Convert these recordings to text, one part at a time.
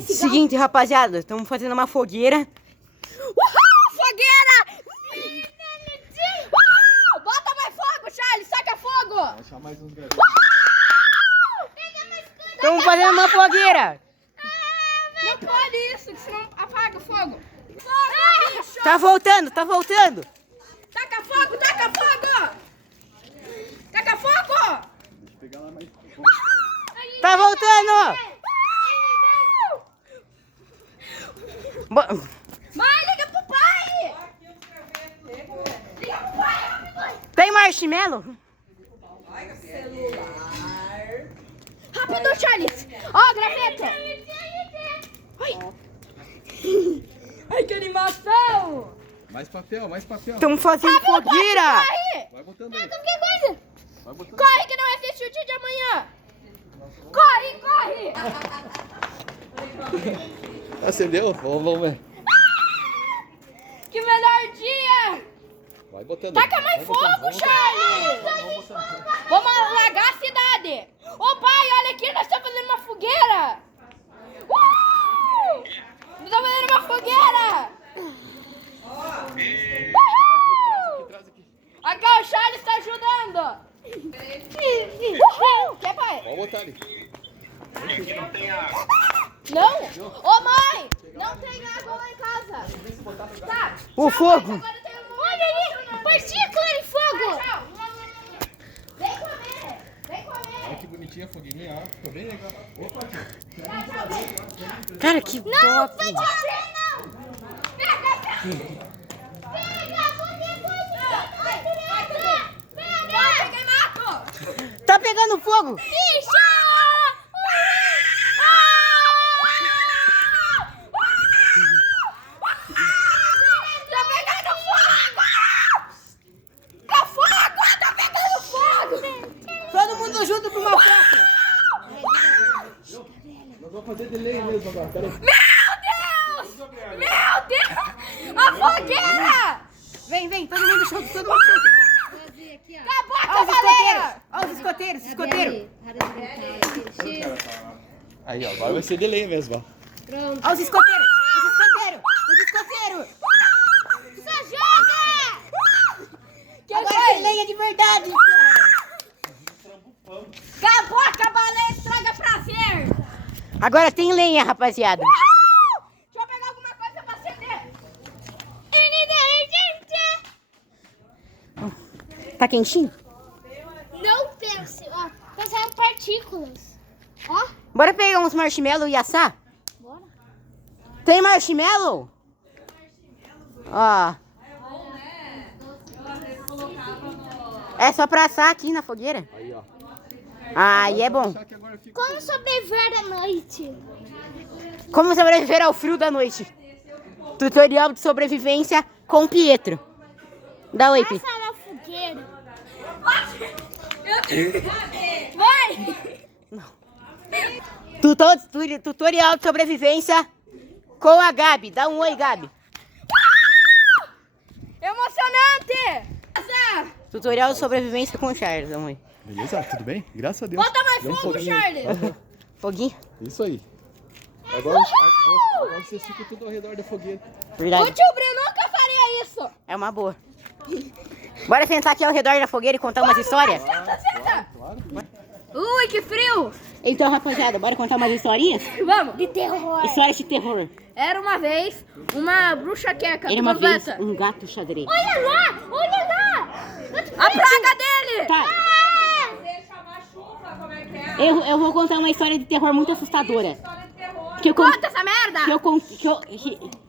Seguinte, rapaziada, estamos fazendo uma fogueira. Uhul, fogueira! Uhul! Bota mais fogo, Charles, saca fogo! Vou achar mais uns garotos. Estamos fazendo uma fogueira. Não pode isso, que senão apaga o fogo. Fogo, bicho! Tá voltando, tá voltando. Taca fogo, taca fogo! Taca fogo! Deixa eu pegar lá mais. Tá voltando. Mãe, liga pro pai! Liga pro pai, rápido! Tem marshmallow? Rápido, Charles! Ó, graveta! Ai. Ai, que animação! Mais papel, mais papel. Estamos fazendo fogueira. Corre! Vai botando aí. Qualquer coisa! Vai botando. Corre que não existe o dia de amanhã! Corre, corre! Acendeu? Vamos ver. Que melhor dia! Vai botando. Taca mais fogo, Charles! Vamos alagar a cidade! Ô pai, olha aqui, nós estamos fazendo uma fogueira! Nós estamos fazendo uma fogueira! Traz aqui. Aqui, ó, o Charles está ajudando! Uhul! Quer, pai? Vamos botar ali. Não? Ô mãe! Não tem água lá em casa! Tá! O fogo. Agora tem um... Olha ali! Partícula de fogo! Vem comer! Vem comer! Olha que bonitinha a fogueirinha, ó. Ficou bem legal. Opa, Cara, que top. Não! Pega! Pega! Qualquer coisa! Pega! Pega, Marco! Tá pegando fogo. Bicho! Tá pegando fogo! Tá fogo! Tá pegando fogo! Todo mundo junto pra uma foto. nós vamos fazer delay mesmo agora. Pera aí. Meu Deus! Meu Deus! A fogueira! Vem, todo mundo junto, todo mundo junto. Acabou a Olha os cavaleira! escoteiros, olha os escoteiros, escoteiros. Aí, ó. Agora vai ser delay mesmo, ó. Olha os escoteiros, os escoteiros. Só joga! Que Agora foi? tem lenha de verdade. Acabou a cavaleira, estraga prazer! Agora tem lenha, rapaziada. Deixa eu pegar alguma coisa pra acender! Tá quentinho? Não pense, ó, pensaram partículas. Ó, Bora pegar uns marshmallow e assar? bora. Tem marshmallow? Ó. É só pra assar aqui na fogueira. Aí, ó. Aí é bom. Só que agora fica. Como sobreviver à noite? Como sobreviver ao frio da noite? Tutorial de sobrevivência com Pietro. Dá oi, Pi. Passa na fogueira. Vai! Tutorial de sobrevivência com a Gabi. Dá um oi, Gabi. Emocionante! Essa! Tutorial de sobrevivência com o Charles. Dá um oi. Beleza? Tudo bem? Graças a Deus. Bota mais Deu um fogo, foguinho aí. Charles! Foguinho? Isso aí. Agora vocês ficam tudo ao redor da fogueira. O Verdade. tio Breno nunca faria isso! É uma boa. Bora sentar aqui ao redor da fogueira e contar umas histórias? Senta, senta! Claro. Ui, que frio! Então, rapaziada, bora contar umas historinhas? Vamos! De terror. Histórias de terror. Era uma vez uma bruxa queca Era uma vez completa. um gato xadrez. Olha lá, olha lá. A praga dele! Tá. Eu vou contar uma história de terror muito assustadora. Que eu, Conta essa merda!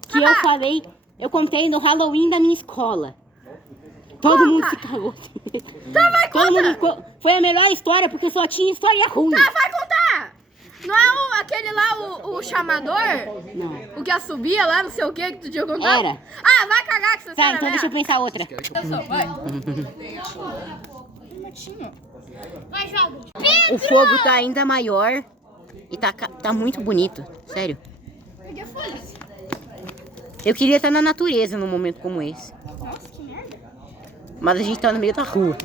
que eu falei, eu contei no Halloween da minha escola. Todo mundo se cagou. Tá, vai, conta! Foi a melhor história porque só tinha história ruim. Tá, vai contar! Não é aquele lá, o chamador? Não. O que assobia lá, não sei o que tu tinha contado? Era. Ah, vai cagar que você Tá, então deixa eu pensar outra. Vai. Vai, joga. O fogo tá ainda maior e tá muito bonito, sério. Peguei folhas. Eu queria estar na natureza num momento como esse. Nossa, que merda. Mas a gente tá no meio da rua.